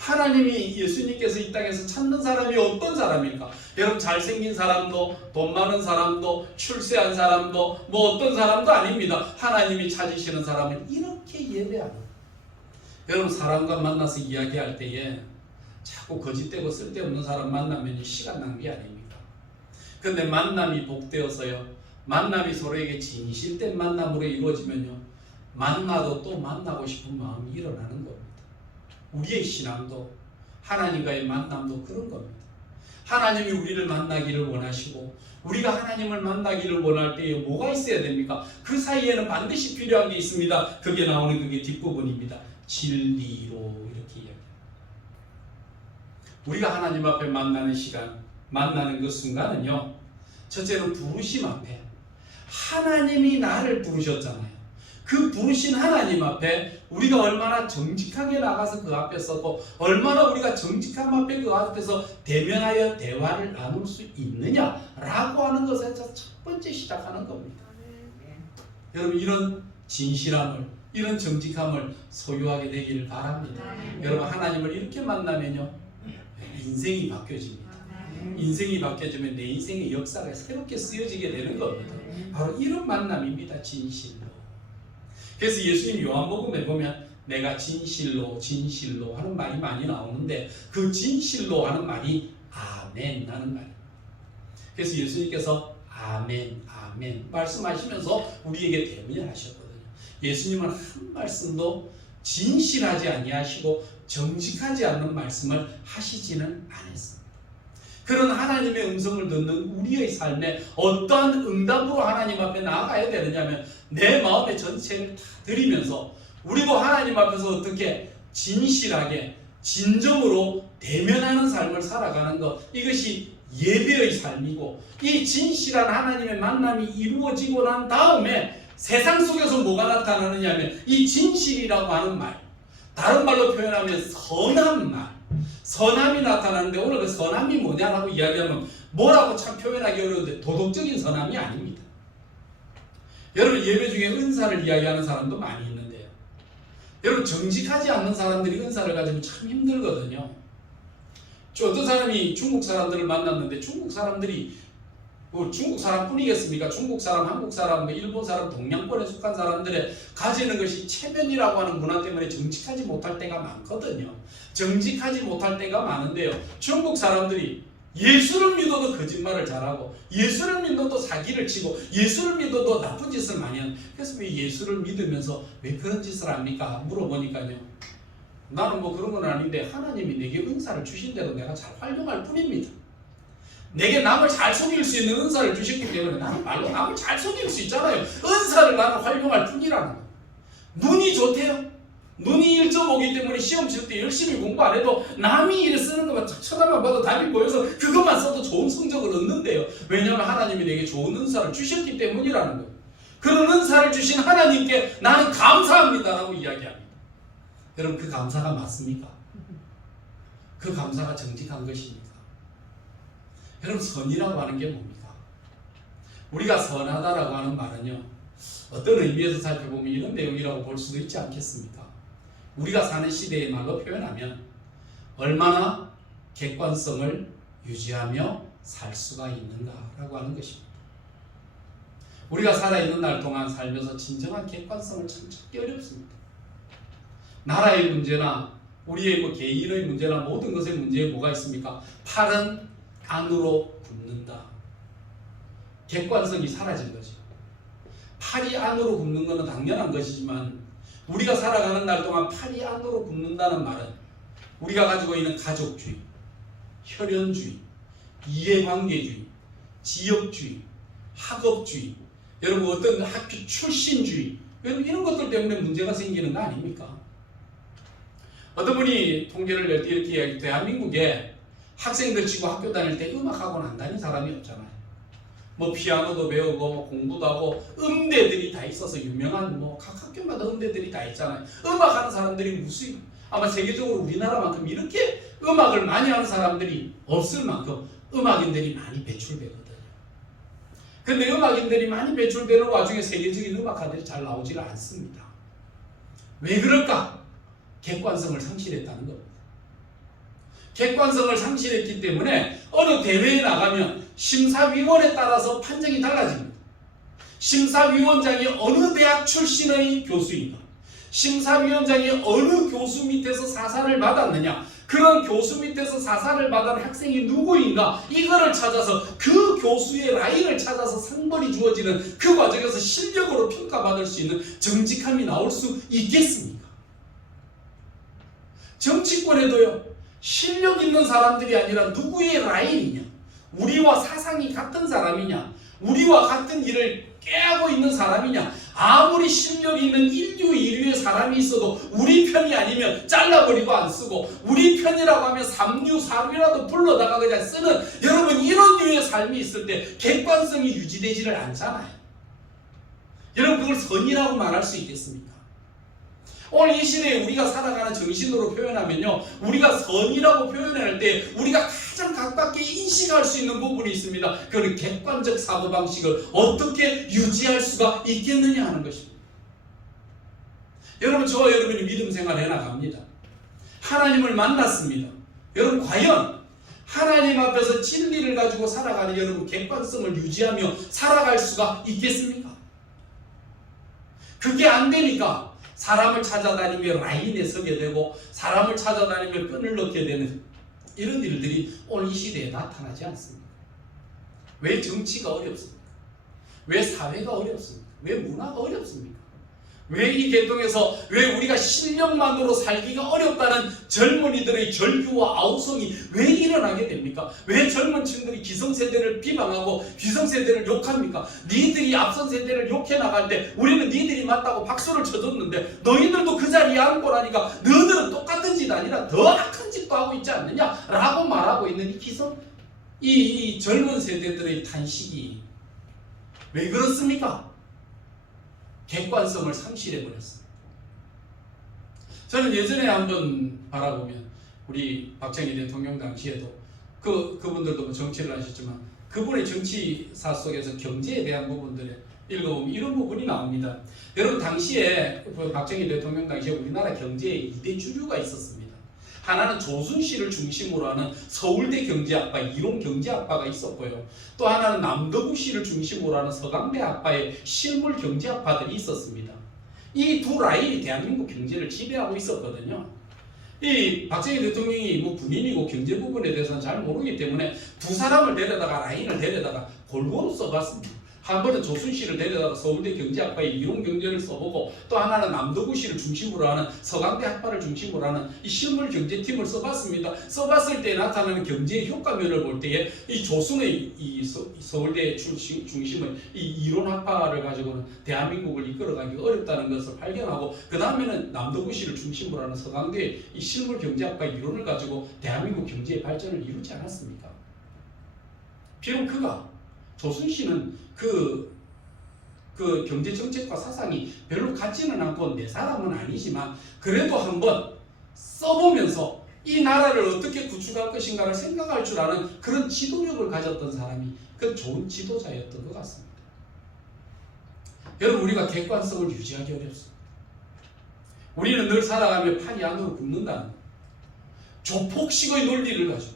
하나님이 예수님께서 이 땅에서 찾는 사람이 어떤 사람일까? 여러분 잘생긴 사람도 돈 많은 사람도 출세한 사람도 뭐 어떤 사람도 아닙니다. 하나님이 찾으시는 사람은 이렇게 예배하는 여러분 사람과 만나서 이야기할 때에 자꾸 거짓되고 쓸데없는 사람 만나면 시간 낭비 아닙니까? 근데 만남이 복되어서요 만남이 서로에게 진실된 만남으로 이루어지면요 만나도 또 만나고 싶은 마음이 일어나는 겁니다. 우리의 신앙도 하나님과의 만남도 그런 겁니다. 하나님이 우리를 만나기를 원하시고 우리가 하나님을 만나기를 원할 때에 뭐가 있어야 됩니까? 그 사이에는 반드시 필요한 게 있습니다. 그게 나오는 그게 뒷부분입니다. 진리로 이렇게 이야기합니다. 우리가 하나님 앞에 만나는 시간 만나는 그 순간은요 첫째는 부르심 앞에 하나님이 나를 부르셨잖아요. 그 부르신 하나님 앞에 우리가 얼마나 정직하게 나가서 그 앞에 서고 얼마나 우리가 정직함 앞에 그 앞에서 대면하여 대화를 나눌 수 있느냐라고 하는 것에서 첫 번째 시작하는 겁니다. 여러분 이런 진실함을 이런 정직함을 소유하게 되기를 바랍니다. 여러분 하나님을 이렇게 만나면요 인생이 바뀌어집니다. 인생이 바뀌어지면 내 인생의 역사가 새롭게 쓰여지게 되는 겁니다. 바로 이런 만남입니다. 진실로. 그래서 예수님 요한복음에 보면 내가 진실로 진실로 하는 말이 많이 나오는데 그 진실로 하는 말이 아멘 하는 말이에요. 그래서 예수님께서 아멘 아멘 말씀하시면서 우리에게 대면을 하셨거든요. 예수님은 한 말씀도 진실하지 아니하시고 정직하지 않는 말씀을 하시지는 않았습니다. 그런 하나님의 음성을 듣는 우리의 삶에 어떠한 응답으로 하나님 앞에 나아가야 되느냐면 내 마음의 전체를 다 드리면서 우리도 하나님 앞에서 어떻게 진실하게 진정으로 대면하는 삶을 살아가는 것, 이것이 예배의 삶이고 이 진실한 하나님의 만남이 이루어지고 난 다음에 세상 속에서 뭐가 나타나느냐 하면 이 진실이라고 하는 말, 다른 말로 표현하면 선한 말, 선함이 나타나는데 오늘 그 선함이 뭐냐라고 이야기하면 뭐라고 참 표현하기 어려운데 도덕적인 선함이 아닙니다. 여러분 예배 중에 은사를 이야기하는 사람도 많이 있는데요. 여러분 정직하지 않는 사람들이 은사를 가지면 참 힘들거든요. 어떤 사람이 중국 사람들을 만났는데 중국 사람들이 중국 사람뿐이겠습니까? 중국 사람, 한국 사람, 일본 사람, 동양권에 속한 사람들의 가지는 것이 체면이라고 하는 문화 때문에 정직하지 못할 때가 많거든요. 정직하지 못할 때가 많은데요. 중국 사람들이 예수를 믿어도 거짓말을 잘하고 예수를 믿어도 사기를 치고 예수를 믿어도 나쁜 짓을 많이 하는. 그래서 왜 예수를 믿으면서 왜 그런 짓을 합니까? 물어보니까요. 나는 뭐 그런 건 아닌데 하나님이 내게 은사를 주신 대로 내가 잘 활용할 뿐입니다. 내게 남을 잘 속일 수 있는 은사를 주셨기 때문에 나는 말로 남을 잘 속일 수 있잖아요. 은사를 나는 활용할 뿐이라는 거예요. 눈이 좋대요. 눈이 1.5기 때문에 시험 칠 때 열심히 공부 안 해도 남이 이래 쓰는 것만 쳐다만 봐도 답이 보여서 그것만 써도 좋은 성적을 얻는데요. 왜냐하면 하나님이 내게 좋은 은사를 주셨기 때문이라는 거예요. 그런 은사를 주신 하나님께 나는 감사합니다라고 이야기합니다. 여러분 그 감사가 맞습니까? 그 감사가 정직한 것입니까? 여러분 선이라고 하는 게 뭡니까? 우리가 선하다라고 하는 말은요 어떤 의미에서 살펴보면 이런 내용이라고 볼 수도 있지 않겠습니까? 우리가 사는 시대의 말로 표현하면 얼마나 객관성을 유지하며 살 수가 있는가라고 하는 것입니다. 우리가 살아있는 날 동안 살면서 진정한 객관성을 참 찾기 어렵습니다. 나라의 문제나 우리의 개인의 문제나 모든 것의 문제에 뭐가 있습니까? 팔은 안으로 굽는다. 객관성이 사라진 거죠. 팔이 안으로 굽는 것은 당연한 것이지만 우리가 살아가는 날 동안 팔이 안으로 굽는다는 말은 우리가 가지고 있는 가족주의, 혈연주의, 이해관계주의, 지역주의, 학업주의, 여러분 어떤 학교 출신주의, 여러분 이런 것들 때문에 문제가 생기는 거 아닙니까? 어떤 분이 통계를 낼 때 이렇게 이야기해요. 대한민국에 학생들 치고 학교 다닐 때 음악학원 안 다닌 사람이 없잖아요. 뭐 피아노도 배우고 공부도 하고 음대들이 다 있어서 유명한 각 학교마다 음대들이 다 있잖아요. 음악하는 사람들이 무수히 아마 세계적으로 우리나라만큼 이렇게 음악을 많이 하는 사람들이 없을 만큼 음악인들이 많이 배출되거든요. 근데 음악인들이 많이 배출되는 와중에 세계적인 음악가들이 잘 나오지가 않습니다. 왜 그럴까? 객관성을 상실했다는 겁니다. 객관성을 상실했기 때문에 어느 대회에 나가면 심사위원에 따라서 판정이 달라집니다. 심사위원장이 어느 대학 출신의 교수인가, 심사위원장이 어느 교수 밑에서 사사를 받았느냐, 그런 교수 밑에서 사사를 받은 학생이 누구인가, 이거를 찾아서 그 교수의 라인을 찾아서 상벌이 주어지는 그 과정에서 실력으로 평가받을 수 있는 정직함이 나올 수 있겠습니까? 정치권에도요, 실력 있는 사람들이 아니라 누구의 라인이냐, 우리와 사상이 같은 사람이냐, 우리와 같은 일을 꾀하고 있는 사람이냐, 아무리 실력이 있는 인류 2류의 사람이 있어도 우리 편이 아니면 잘라버리고 안 쓰고 우리 편이라고 하면 3류, 4류라도 불러다가 그냥 쓰는, 여러분 이런 류의 삶이 있을 때 객관성이 유지되지를 않잖아요. 여러분 그걸 선이라고 말할 수 있겠습니까? 오늘 이 시대에 우리가 살아가는 정신으로 표현하면요, 우리가 선이라고 표현할 때 우리가 가장 가깝게 인식할 수 있는 부분이 있습니다. 그는 객관적 사고방식을 어떻게 유지할 수가 있겠느냐 하는 것입니다. 여러분, 저와 여러분이 믿음 생활 해나갑니다. 하나님을 만났습니다. 여러분, 과연 하나님 앞에서 진리를 가지고 살아가는 여러분 객관성을 유지하며 살아갈 수가 있겠습니까? 그게 안 되니까 사람을 찾아다니며 라인에 서게 되고 사람을 찾아다니며 끈을 넣게 되는 이런 일들이 오늘 이 시대에 나타나지 않습니까? 왜 정치가 어렵습니까? 왜 사회가 어렵습니까? 왜 문화가 어렵습니까? 왜 이 계통에서 왜 우리가 실력만으로 살기가 어렵다는 젊은이들의 절규와 아우성이 왜 일어나게 됩니까? 왜 젊은 층들이 기성세대를 비방하고 기성세대를 욕합니까? 니들이 앞선 세대를 욕해 나갈 때 우리는 니들이 맞다고 박수를 쳐줬는데 너희들도 그 자리에 앉고 나니까 너희들은 똑같은 짓 아니라 더 악한 짓도 하고 있지 않느냐? 라고 말하고 있는 이 젊은 세대들의 탄식이 왜 그렇습니까? 객관성을 상실해버렸습니다. 저는 예전에 한번 바라보면 우리 박정희 대통령 당시에도 그분들도 뭐 정치를 하셨지만 그분의 정치사 속에서 경제에 대한 부분들을 읽어보면 이런 부분이 나옵니다. 여러분, 당시에 박정희 대통령 당시에 우리나라 경제에 2대 주류가 있었습니다. 하나는 조순실을 중심으로 하는 서울대 경제학파, 이론경제학파가 있었고요. 또 하나는 남덕욱씨를 중심으로 하는 서강대 학파의 실물경제학파들이 있었습니다. 이 두 라인이 대한민국 경제를 지배하고 있었거든요. 이 박정희 대통령이 뭐 군인이고 경제 부분에 대해서는 잘 모르기 때문에 두 사람을 데려다가 라인을 데려다가 골고루 써봤습니다. 한 번은 조순실을 데려다가 서울대 경제학파의 이론경제를 써보고 또 하나는 남덕욱씨를 중심으로 하는 서강대 학파를 중심으로 하는 이 실물경제팀을 써봤습니다. 써봤을 때 나타나는 경제의 효과면을 볼 때에 이 조순의 이 서울대 중심의 이 이론학파를 가지고는 대한민국을 이끌어가기가 어렵다는 것을 발견하고 그 다음에는 남덕욱씨를 중심으로 하는 서강대 이 실물경제학파 이론을 가지고 대한민국 경제의 발전을 이루지 않았습니까? 비록 조순씨는 그 경제정책과 사상이 별로 같지는 않고 내 사람은 아니지만 그래도 한번 써보면서 이 나라를 어떻게 구축할 것인가를 생각할 줄 아는 그런 지도력을 가졌던 사람이 그 좋은 지도자였던 것 같습니다. 여러분, 우리가 객관성을 유지하기 어렵습니다. 우리는 늘 살아가며 판이 안으로 굽는다는 것. 조폭식의 논리를 가지고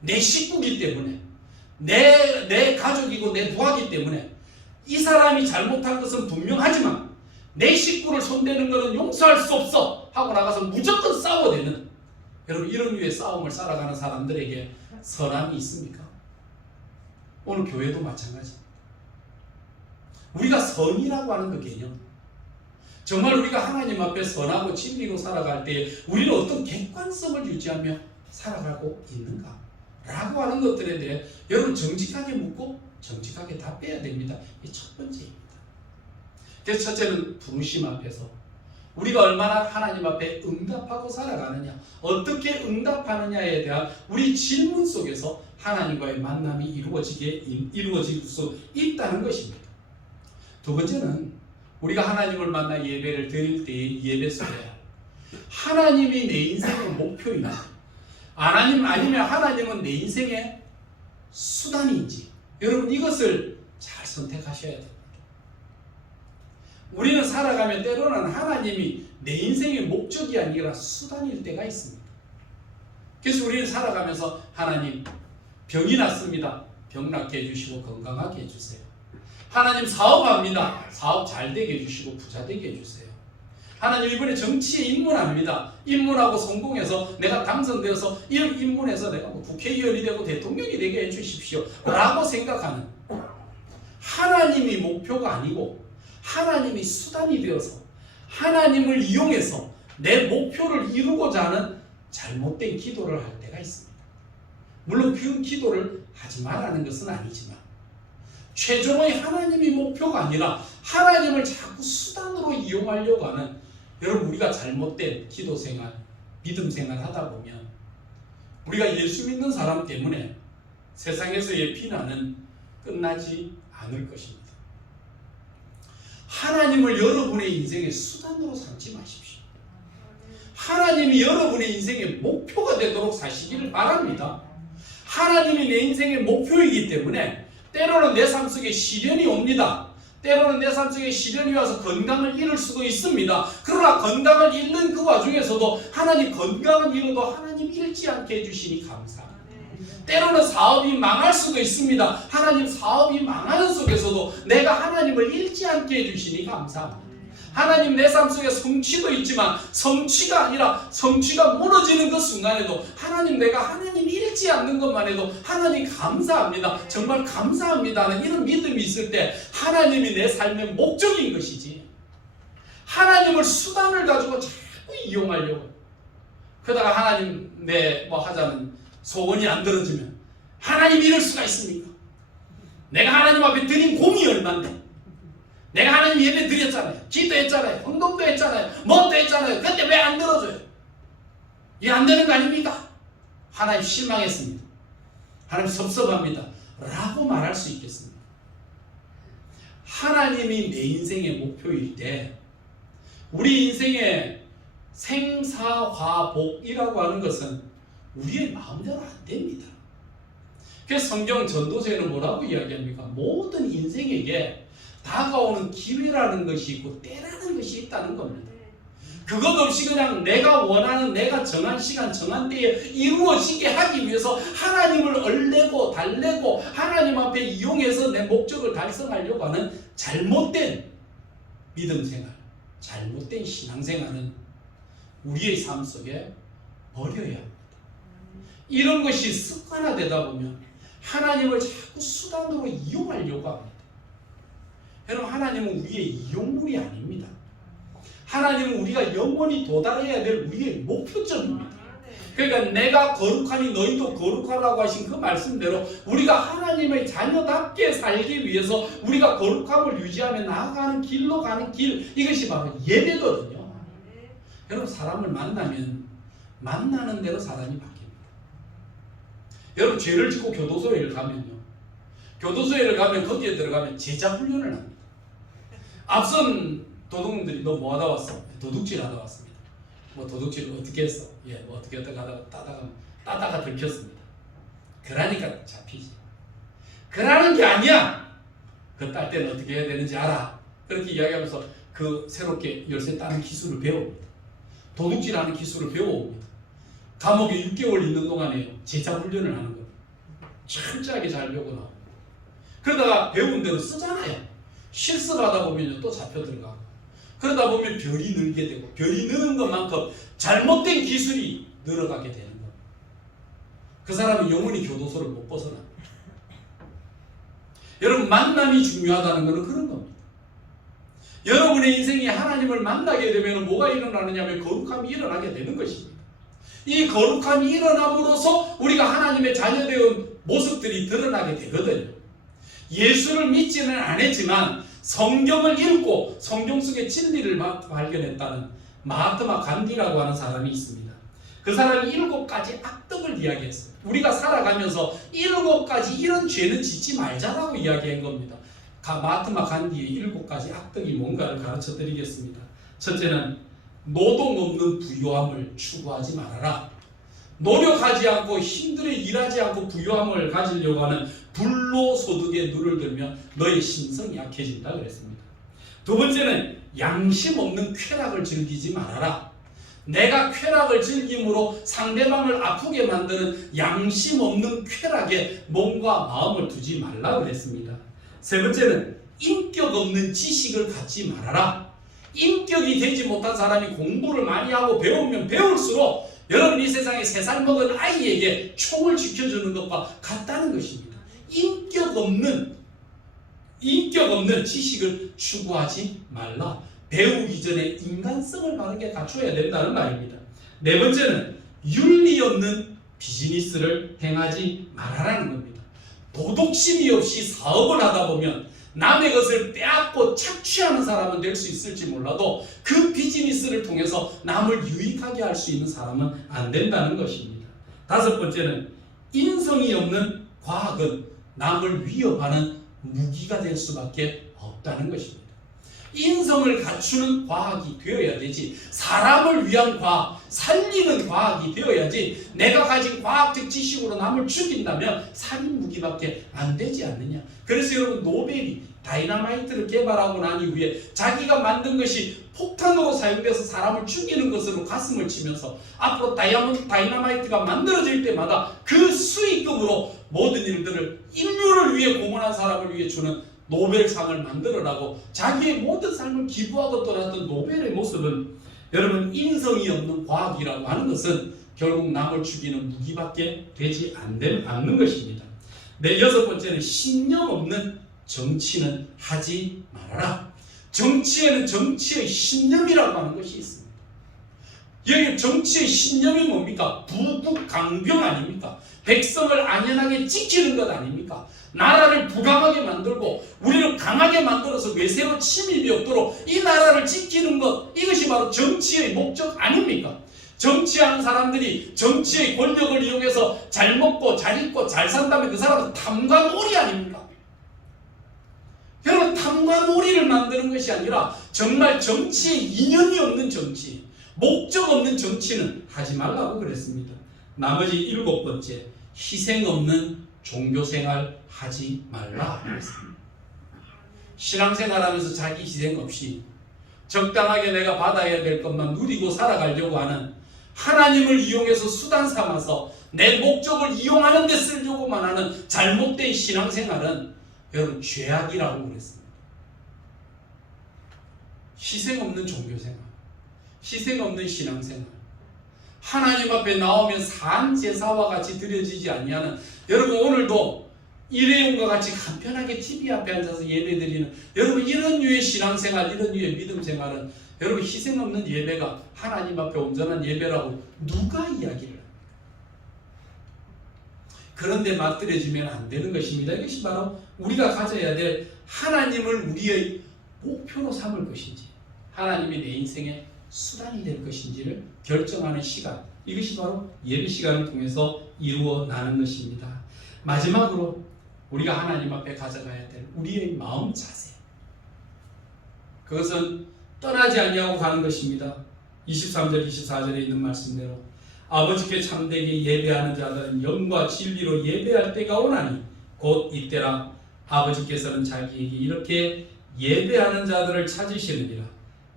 내 식구기 때문에 내 가족이고 내 부하기 때문에 이 사람이 잘못한 것은 분명하지만 내 식구를 손대는 것은 용서할 수 없어 하고 나가서 무조건 싸워대는, 여러분, 이런 류의 싸움을 살아가는 사람들에게 선함이 있습니까? 오늘 교회도 마찬가지입니다. 우리가 선이라고 하는 그 개념, 정말 우리가 하나님 앞에 선하고 진리로 살아갈 때 우리는 어떤 객관성을 유지하며 살아가고 있는가? 라고 하는 것들에 대해 여러분 정직하게 묻고 정직하게 답해야 됩니다. 이게 첫 번째입니다. 그래서 첫째는 부르심 앞에서 우리가 얼마나 하나님 앞에 응답하고 살아가느냐, 어떻게 응답하느냐에 대한 우리 질문 속에서 하나님과의 만남이 이루어질 수 있다는 것입니다. 두 번째는 우리가 하나님을 만나 예배를 드릴 때의 예배 속에 하나님이 내 인생의 목표인지 아니면 하나님은 내 인생의 수단인지, 여러분 이것을 잘 선택하셔야 됩니다. 우리는 살아가면 때로는 하나님이 내 인생의 목적이 아니라 수단일 때가 있습니다. 그래서 우리는 살아가면서 하나님, 병이 났습니다. 병 낫게 해주시고 건강하게 해주세요. 하나님, 사업합니다. 사업 잘 되게 해주시고 부자 되게 해주세요. 하나님, 이번에 정치에 입문합니다. 입문하고 성공해서 내가 당선되어서 입문해서 내가 국회의원이 되고 대통령이 되게 해주십시오 라고 생각하는, 하나님이 목표가 아니고 하나님이 수단이 되어서 하나님을 이용해서 내 목표를 이루고자 하는 잘못된 기도를 할 때가 있습니다. 물론 그 기도를 하지 말라는 것은 아니지만 최종의 하나님이 목표가 아니라 하나님을 자꾸 수단으로 이용하려고 하는, 여러분, 우리가 잘못된 기도 생활, 믿음 생활 하다 보면 우리가 예수 믿는 사람 때문에 세상에서의 비난은 끝나지 않을 것입니다. 하나님을 여러분의 인생의 수단으로 삼지 마십시오. 하나님이 여러분의 인생의 목표가 되도록 사시기를 바랍니다. 하나님이 내 인생의 목표이기 때문에 때로는 내 삶 속에 시련이 옵니다. 때로는 내 삶 속에 시련이 와서 건강을 잃을 수도 있습니다. 그러나 건강을 잃는 그 와중에서도 하나님 건강을 잃어도 하나님 잃지 않게 해주시니 감사합니다. 때로는 사업이 망할 수도 있습니다. 하나님 사업이 망하는 속에서도 내가 하나님을 잃지 않게 해주시니 감사합니다. 하나님 내 삶 속에 성취도 있지만 성취가 아니라 성취가 무너지는 그 순간에도 하나님 내가 하나님 잃지 않는 것만 해도 하나님 감사합니다. 정말 감사합니다는 이런 믿음이 있을 때 하나님이 내 삶의 목적인 것이지 하나님을 수단을 가지고 자꾸 이용하려고 그러다가 하나님 내 뭐 하자는 소원이 안 들어지면 하나님 이럴 수가 있습니까? 내가 하나님 앞에 드린 공이 얼만데 내가 하나님 예배 드렸잖아요. 기도했잖아요. 헌금도 했잖아요. 뭐도 했잖아요. 근데 왜 안 들어줘요? 이게 안 되는 거 아닙니까? 하나님 실망했습니다. 하나님 섭섭합니다. 라고 말할 수 있겠습니다. 하나님이 내 인생의 목표일 때 우리 인생의 생사화복이라고 하는 것은 우리의 마음대로 안 됩니다. 그래서 성경 전도서에는 뭐라고 이야기합니까? 모든 인생에게 다가오는 기회라는 것이 있고 때라는 것이 있다는 겁니다. 그것 없이 그냥 내가 원하는 내가 정한 시간 정한 때에 이루어지게 하기 위해서 하나님을 얼레고 달래고 하나님 앞에 이용해서 내 목적을 달성하려고 하는 잘못된 믿음 생활, 잘못된 신앙생활은 우리의 삶 속에 버려야 합니다. 이런 것이 습관화되다 보면 하나님을 자꾸 수단으로 이용하려고 합니다. 여러분 하나님은 우리의 이용물이 아닙니다. 하나님은 우리가 영원히 도달해야 될 우리의 목표점입니다. 그러니까 내가 거룩하니 너희도 거룩하라고 하신 그 말씀대로 우리가 하나님의 자녀답게 살기 위해서 우리가 거룩함을 유지하며 나아가는 길로 가는 길, 이것이 바로 예배거든요. 여러분 사람을 만나면 만나는 대로 사람이 바뀝니다. 여러분 죄를 짓고 교도소에 가면요, 교도소에 가면 거기에 들어가면 제자 훈련을 합니다. 앞선 도둑들이 너 뭐 하다 왔어? 도둑질 하다 왔습니다. 뭐 도둑질 어떻게 했어? 예, 뭐 어떻게 하다가 따다가 들켰습니다. 그러니까 잡히지. 그러는 게 아니야. 그 딸 때는 어떻게 해야 되는지 알아. 그렇게 이야기하면서 그 새롭게 열쇠 따는 기술을 배웁니다. 도둑질하는 기술을 배워옵니다. 감옥에 6개월 있는 동안에 제자 훈련을 하는 겁니다. 철저하게 잘 배우고 나옵니다. 그러다가 배운 대로 쓰잖아요. 실습하다 보면 또 잡혀 들어가고 그러다 보면 별이 늘게 되고 별이 느는 것만큼 잘못된 기술이 늘어가게 되는 겁니다. 그 사람은 영원히 교도소를 못 벗어납니다. 여러분 만남이 중요하다는 것은 그런 겁니다. 여러분의 인생이 하나님을 만나게 되면 뭐가 일어나느냐면 거룩함이 일어나게 되는 것입니다. 이 거룩함이 일어남으로써 우리가 하나님의 자녀되어 모습들이 드러나게 되거든요. 예수를 믿지는 않았지만 성경을 읽고 성경 속의 진리를 발견했다는 마하트마 간디라고 하는 사람이 있습니다. 그 사람이 7가지 악덕을 이야기했어요. 우리가 살아가면서 7가지 이런 죄는 짓지 말자라고 이야기한 겁니다. 마하트마 간디의 7가지 악덕이 뭔가를 가르쳐 드리겠습니다. 첫째는 노동 없는 부유함을 추구하지 말아라. 노력하지 않고 힘들어 일하지 않고 부유함을 가지려고 하는 불로소득에 눈을 들면 너의 신성이 약해진다 그랬습니다. 두 번째는 양심 없는 쾌락을 즐기지 말아라. 내가 쾌락을 즐김으로 상대방을 아프게 만드는 양심 없는 쾌락에 몸과 마음을 두지 말라 그랬습니다. 세 번째는 인격 없는 지식을 갖지 말아라. 인격이 되지 못한 사람이 공부를 많이 하고 배우면 배울수록 여러분 이 세상에 3살 먹은 아이에게 총을 지켜주는 것과 같다는 것입니다. 인격 없는 지식을 추구하지 말라. 배우기 전에 인간성을 바르게 갖춰야 된다는 말입니다. 네 번째는 윤리 없는 비즈니스를 행하지 말아라는 겁니다. 도덕심이 없이 사업을 하다 보면 남의 것을 빼앗고 착취하는 사람은 될 수 있을지 몰라도 그 비즈니스를 통해서 남을 유익하게 할 수 있는 사람은 안 된다는 것입니다. 다섯 번째는 인성이 없는 과학은 남을 위협하는 무기가 될 수밖에 없다는 것입니다. 인성을 갖추는 과학이 되어야 되지. 사람을 위한 과학, 살리는 과학이 되어야지. 내가 가진 과학적 지식으로 남을 죽인다면 살인 무기밖에 안 되지 않느냐. 그래서 여러분, 노벨이 다이너마이트를 개발하고 난 이후에 자기가 만든 것이 폭탄으로 사용돼서 사람을 죽이는 것으로 가슴을 치면서 앞으로 다이너마이트가 만들어질 때마다 그 수익금으로 모든 일들을 인류를 위해 공헌한 사람을 위해 주는 노벨상을 만들어라고 자기의 모든 삶을 기부하고 떠났던 노벨의 모습은, 여러분, 인성이 없는 과학이라고 하는 것은 결국 남을 죽이는 무기밖에 되지 않는 것입니다. 네, 여섯 번째는 신념 없는 정치는 하지 말아라. 정치에는 정치의 신념이라고 하는 것이 있습니다. 여기 정치의 신념이 뭡니까? 부국강병 아닙니까? 백성을 안연하게 지키는 것 아닙니까? 나라를 부강하게 만들고 우리를 강하게 만들어서 외세로 침입이 없도록 이 나라를 지키는 것, 이것이 바로 정치의 목적 아닙니까? 정치하는 사람들이 정치의 권력을 이용해서 잘 먹고 잘 입고 잘 산다면 그 사람은 탐관오리 아닙니까? 여러분, 탐관오리를 만드는 것이 아니라 정말 정치에 이념이 없는 정치, 목적 없는 정치는 하지 말라고 그랬습니다. 나머지 일곱 번째, 희생 없는 종교생활 하지 말라 그랬습니다. 신앙생활하면서 자기 희생 없이 적당하게 내가 받아야 될 것만 누리고 살아가려고 하는, 하나님을 이용해서 수단 삼아서 내 목적을 이용하는 데 쓰려고만 하는 잘못된 신앙생활은 여러분 죄악이라고 그랬습니다. 희생 없는 종교생활, 희생 없는 신앙생활, 하나님 앞에 나오면 산 제사와 같이 드려지지 아니하는, 여러분 오늘도 일회용과 같이 간편하게 TV 앞에 앉아서 예배드리는 여러분 이런 류의 신앙생활, 이런 류의 믿음생활은 여러분 희생 없는 예배가 하나님 앞에 온전한 예배라고 누가 이야기를 합니까? 그런데 맞들여지면 안 되는 것입니다. 이것이 바로 우리가 가져야 될 하나님을 우리의 목표로 삼을 것인지, 하나님이 내 인생의 수단이 될 것인지를 결정하는 시간, 이것이 바로 예배 시간을 통해서 이루어나는 것입니다. 마지막으로 우리가 하나님 앞에 가져가야 될 우리의 마음 자세, 그것은 떠나지 아니하고 가는 것입니다. 23절 24절에 있는 말씀대로 아버지께 참되게 예배하는 자들은 영과 진리로 예배할 때가 오나니 곧 이때라. 아버지께서는 자기에게 이렇게 예배하는 자들을 찾으시느니라.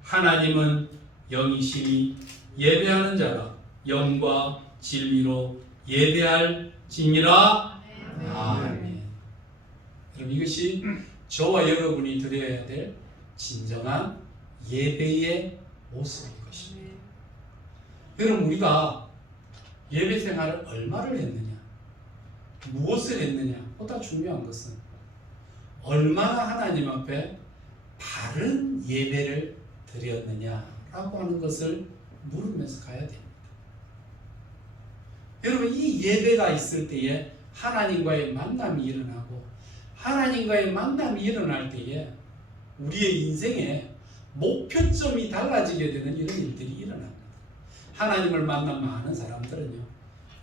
하나님은 영이시니 예배하는 자가 영과 진리로 예배할지니라. 아멘. 여러분, 이것이 저와 여러분이 드려야 될 진정한 예배의 모습인 것입니다. 여러분, 우리가 예배 생활을 얼마를 했느냐, 무엇을 했느냐, 보다 중요한 것은 얼마나 하나님 앞에 바른 예배를 드렸느냐라고 하는 것을 물으면서 가야 됩니다. 여러분, 이 예배가 있을 때에 하나님과의 만남이 일어나고, 하나님과의 만남이 일어날 때에 우리의 인생에 목표점이 달라지게 되는 이런 일들이 일어납니다. 하나님을 만난 많은 사람들은요,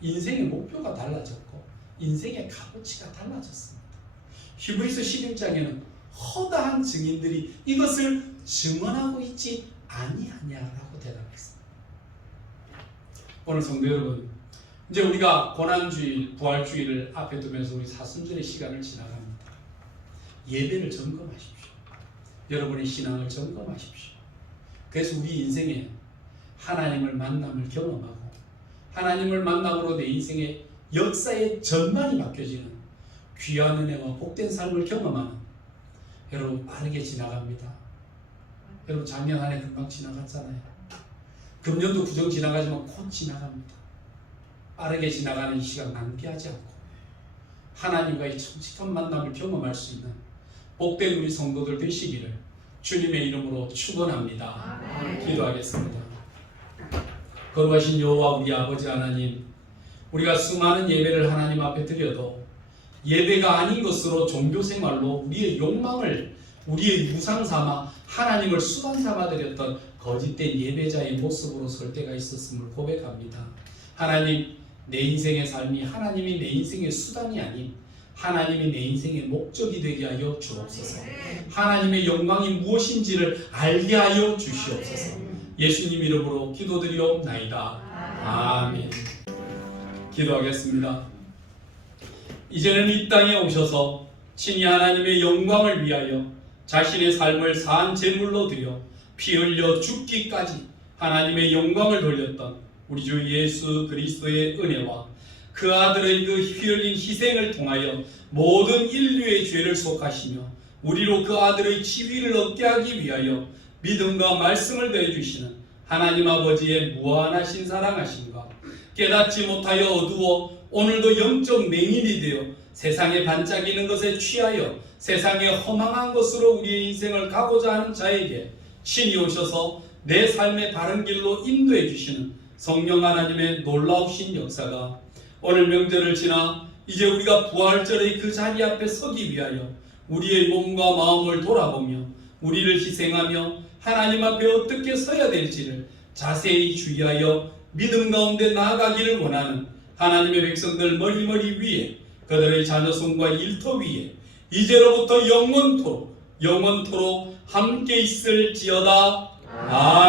인생의 목표가 달라졌고 인생의 값어치가 달라졌습니다. 히브리서 11장에는 허다한 증인들이 이것을 증언하고 있지 아니하냐라고 대답했습니다. 오늘 성도 여러분, 이제 우리가 고난주일, 부활주일을 앞에 두면서 우리 사순절의 시간을 지나갑니다. 예배를 점검하십시오. 여러분의 신앙을 점검하십시오. 그래서 우리 인생에 하나님을 만남을 경험하고 하나님을 만남으로 내 인생의 역사의 전반이 바뀌어지는 귀한 은혜와 복된 삶을 경험하는, 여러분 빠르게 지나갑니다. 여러분 작년 한 해 금방 지나갔잖아요. 금년도 부정 지나가지만 곧 지나갑니다. 빠르게 지나가는 이 시간 낭비하지 않고 하나님과의 정직한 만남을 경험할 수 있는 복된 우리 성도들 되시기를 주님의 이름으로 축원합니다. 기도하겠습니다. 거룩하신 여호와 우리 아버지 하나님, 우리가 수많은 예배를 하나님 앞에 드려도 예배가 아닌 것으로 종교생활로 우리의 욕망을 우리의 유상 삼아 하나님을 수단 삼아 드렸던 거짓된 예배자의 모습으로 설 때가 있었음을 고백합니다. 하나님, 내 인생의 삶이 하나님이 내 인생의 수단이 아닌 하나님이 내 인생의 목적이 되게 하여 주옵소서. 하나님의 영광이 무엇인지를 알게 하여 주시옵소서. 예수님 이름으로 기도드리옵나이다. 아멘. 기도하겠습니다. 이제는 이 땅에 오셔서 친히 하나님의 영광을 위하여 자신의 삶을 산 제물로 드려 피 흘려 죽기까지 하나님의 영광을 돌렸던 우리 주 예수 그리스도의 은혜와 그 아들의 그 피 흘린 희생을 통하여 모든 인류의 죄를 속하시며 우리로 그 아들의 지위를 얻게 하기 위하여 믿음과 말씀을 더해주시는 하나님 아버지의 무한하신 사랑하심과 깨닫지 못하여 어두워 오늘도 영적 맹인이 되어 세상에 반짝이는 것에 취하여 세상에 허망한 것으로 우리의 인생을 가고자 하는 자에게 신이 오셔서 내 삶의 바른 길로 인도해 주시는 성령 하나님의 놀라우신 역사가 오늘 명절을 지나 이제 우리가 부활절의 그 자리 앞에 서기 위하여 우리의 몸과 마음을 돌아보며 우리를 희생하며 하나님 앞에 어떻게 서야 될지를 자세히 주의하여 믿음 가운데 나아가기를 원하는 하나님의 백성들 머리머리 위에 그들의 자녀손과 일터 위에 이제로부터 영원토록 함께 있을지어다. 아멘.